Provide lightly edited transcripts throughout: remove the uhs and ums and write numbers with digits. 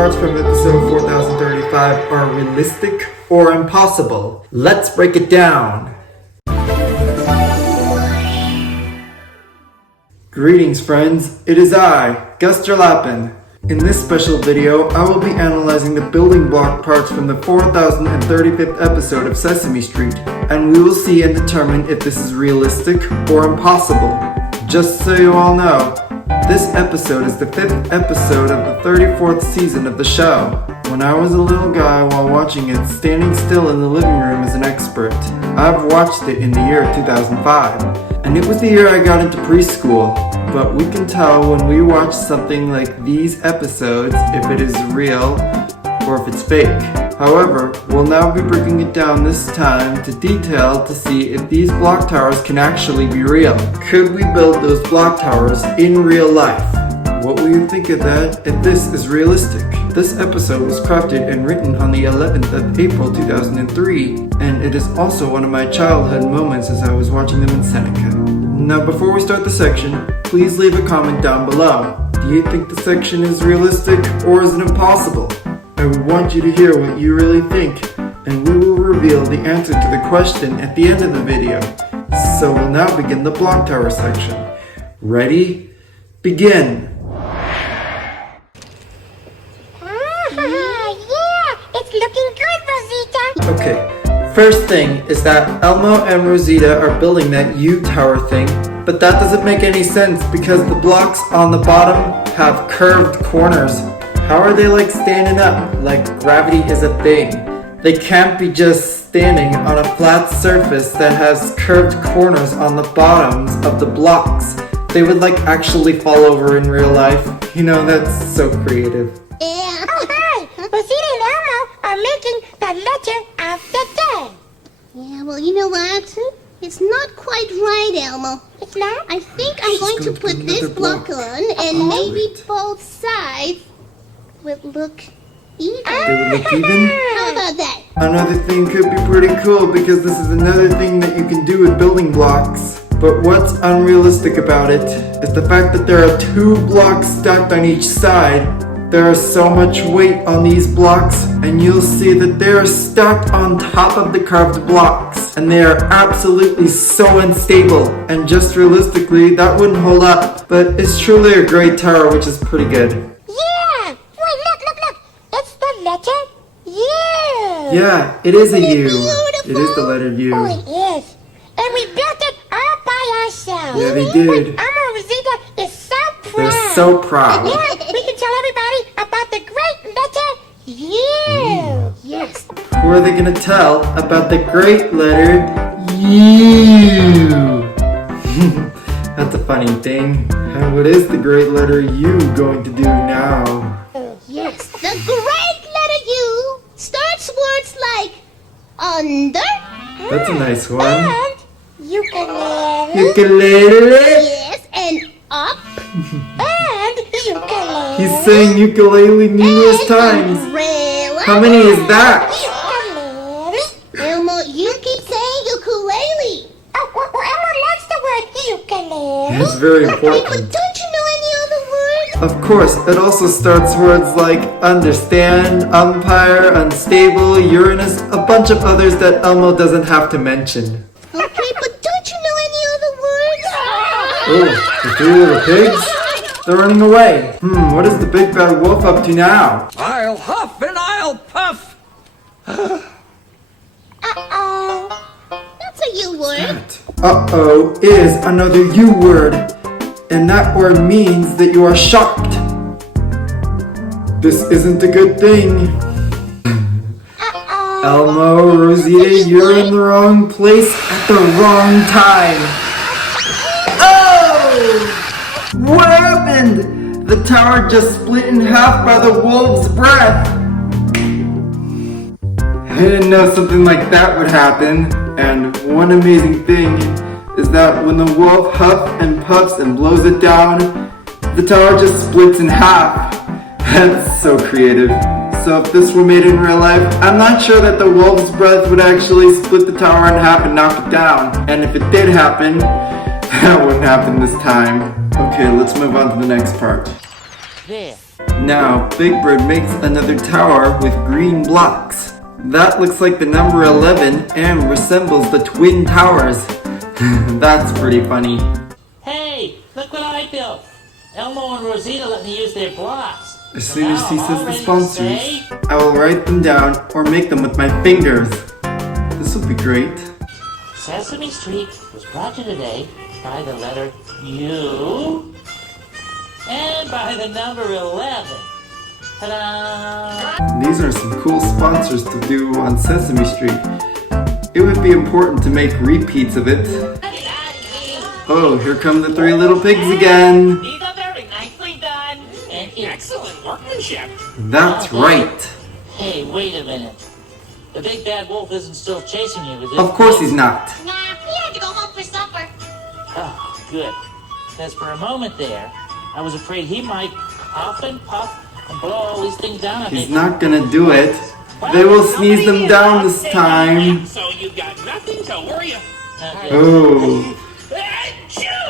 parts from episode 4035 are realistic or impossible? Let's break it down. Greetings friends, it is I, Gus Lappin. In this special video, I will be analyzing the building block parts from the 4035th episode of Sesame Street, and we will see and determine if this is realistic or impossible. Just so you all know, this episode is the 5th episode of the 34th season of the show. When I was a little guy while watching it, standing still in the living room as an expert. I've watched it in the year 2005, and it was the year I got into preschool. But we can tell when we watch something like these episodes if it is real or if it's fake. However, we'll now be breaking it down this time to detail to see if these block towers can actually be real. Could we build those block towers in real life? What will you think of that if this is realistic? This episode was crafted and written on the 11th of April 2003, and it is also one of my childhood moments as I was watching them in Seneca. Now before we start the section, please leave a comment down below. Do you think the section is realistic or is it impossible? I would want you to hear what you really think, and we will reveal the answer to the question at the end of the video. So we'll now begin the block tower section. Ready? Begin! Yeah, it's looking good, Rosita. Okay, first thing is that Elmo and Rosita are building that U-tower thing, but that doesn't make any sense because the blocks on the bottom have curved corners. How are they like standing up, like gravity is a thing? They can't be just standing on a flat surface that has curved corners on the bottoms of the blocks. They would like actually fall over in real life. You know, that's so creative. Yeah. Oh, hi! Rosita and Elmo are making the letter of the day. Yeah, well, you know what? It's not quite right, Elmo. It's not? I think I'm going to put this block on, and maybe both sides will look even. They would look even? How about that? Another thing could be pretty cool because this is another thing that you can do with building blocks. But what's unrealistic about it is the fact that there are 2 blocks stacked on each side. There is so much weight on these blocks, and you'll see that they are stacked on top of the carved blocks, and they are absolutely so unstable, and just realistically that wouldn't hold up, but it's truly a great tower, which is pretty good. Yeah! Wait, look! It's the letter U! Yeah, it is a U. Beautiful. It is the letter U. Oh, it is. And we built it all by ourselves. Yeah, they did. Elmo and Rosita is so proud. They're so proud. Yeah, we can tell everybody about the great letter U. Yes. Who are they gonna tell about the great letter U? That's a funny thing. And what is the great letter U going to do now? Yes. The great letter U starts words like under. That's a nice one. And ukulele. Ukulele? Yes, and up. And ukulele. He's saying ukulele numerous times. Umbrella. How many is that? Ukulele. Elmo, you keep saying ukulele. Oh, well, Elmo likes the word ukulele. That's very Okay, but important. don't you know any other words? Of course, it also starts words like understand, umpire, unstable, Uranus, a bunch of others that Elmo doesn't have to mention. Okay, but don't you know any other words? Oh, the 3 little pigs? They're running away. What is the big bad wolf up to now? I'll huff and I'll puff. Uh-oh. That's a U word. Uh-oh is another U word, and that word means that you are shocked. This isn't a good thing. Uh-oh. Elmo, Rosita, you're in the wrong place at the wrong time. Oh! What happened? The tower just split in half by the wolf's breath. I didn't know something like that would happen. And one amazing thing is that when the wolf huffs and puffs and blows it down, the tower just splits in half. That's so creative. So if this were made in real life, I'm not sure that the wolf's breath would actually split the tower in half and knock it down. And if it did happen, that wouldn't happen this time. Okay, let's move on to the next part. There. Now, Big Bird makes another tower with green blocks. That looks like the number 11 and resembles the Twin Towers. That's pretty funny. Hey, look what I built. Elmo and Rosita let me use their blocks. As So soon now as he I'm says all the ready to sponsors, say, I will write them down or make them with my fingers. This will be great. Sesame Street was brought to you today by the letter U and by the number 11. Ta-da! These are some cool sponsors to do on Sesame Street. It would be important to make repeats of it. Oh, here come the three little pigs again. These are very nicely done. And excellent workmanship. That's right. Hey, wait a minute. The big bad wolf isn't still chasing you, is it? Of course he's not. Nah, we had to go home for supper. Oh, good. Because for a moment there, I was afraid he might huff and puff and blow all these things down at me. He's not gonna do it. They will sneeze them down this time. So you got nothing to worry about. Oh.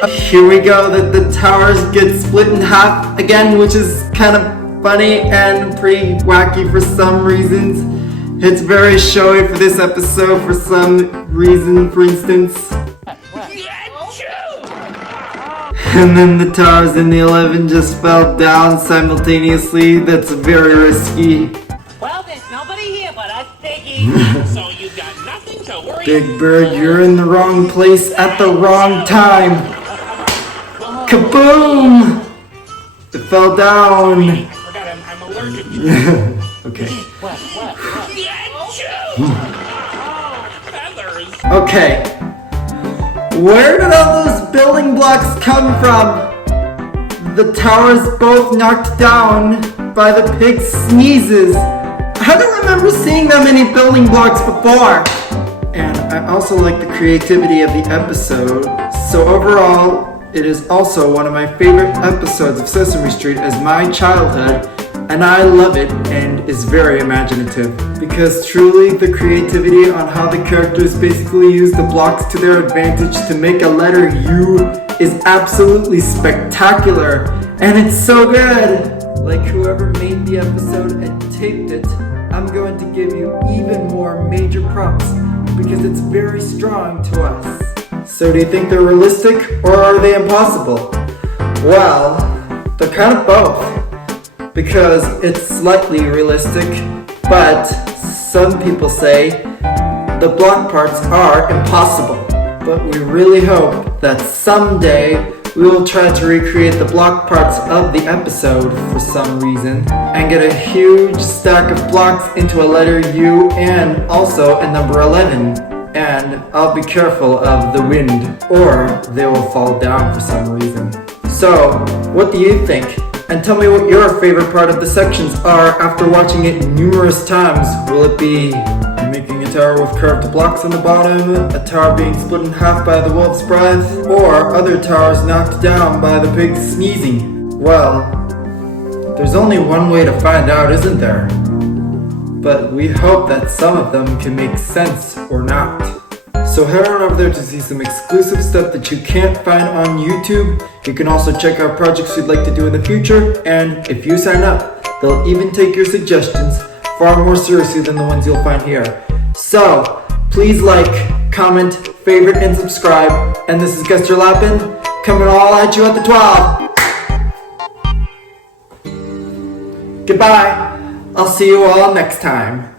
Here we go, the towers get split in half again, which is kind of funny and pretty wacky for some reasons. It's very showy for this episode for some reason, for instance. And then the towers in the 11 just fell down simultaneously. That's very risky. Well, there's nobody here but us piggies. So you got nothing to worry about. Big Bird, you're in the wrong place at the wrong time. Kaboom! It fell down. I forgot I'm allergic to Okay. What? feathers. Okay. Where did all those building blocks come from? The towers both knocked down by the pig's sneezes. I don't remember seeing that many building blocks before. And I also like the creativity of the episode. So overall, it is also one of my favorite episodes of Sesame Street as my childhood. And I love it and is very imaginative. Because truly the creativity on how the characters basically use the blocks to their advantage to make a letter U is absolutely spectacular. And it's so good! Like whoever made the episode and taped it, I'm going to give you even more major props because it's very strong to us. So do you think they're realistic or are they impossible? Well, they're kind of both. Because it's slightly realistic, but some people say the block parts are impossible. But we really hope that someday we will try to recreate the block parts of the episode for some reason and get a huge stack of blocks into a letter U and also a number 11. And I'll be careful of the wind or they will fall down for some reason. So, what do you think? And tell me what your favorite part of the sections are after watching it numerous times. Will it be making a tower with curved blocks on the bottom, a tower being split in half by the wolf's breath, or other towers knocked down by the pig sneezing? Well, there's only one way to find out, isn't there? But we hope that some of them can make sense or not. So head on over there to see some exclusive stuff that you can't find on YouTube. You can also check out projects you'd like to do in the future. And if you sign up, they'll even take your suggestions far more seriously than the ones you'll find here. So, please like, comment, favorite, and subscribe. And this is Guster Lappin, coming all at you at the 12. Goodbye. I'll see you all next time.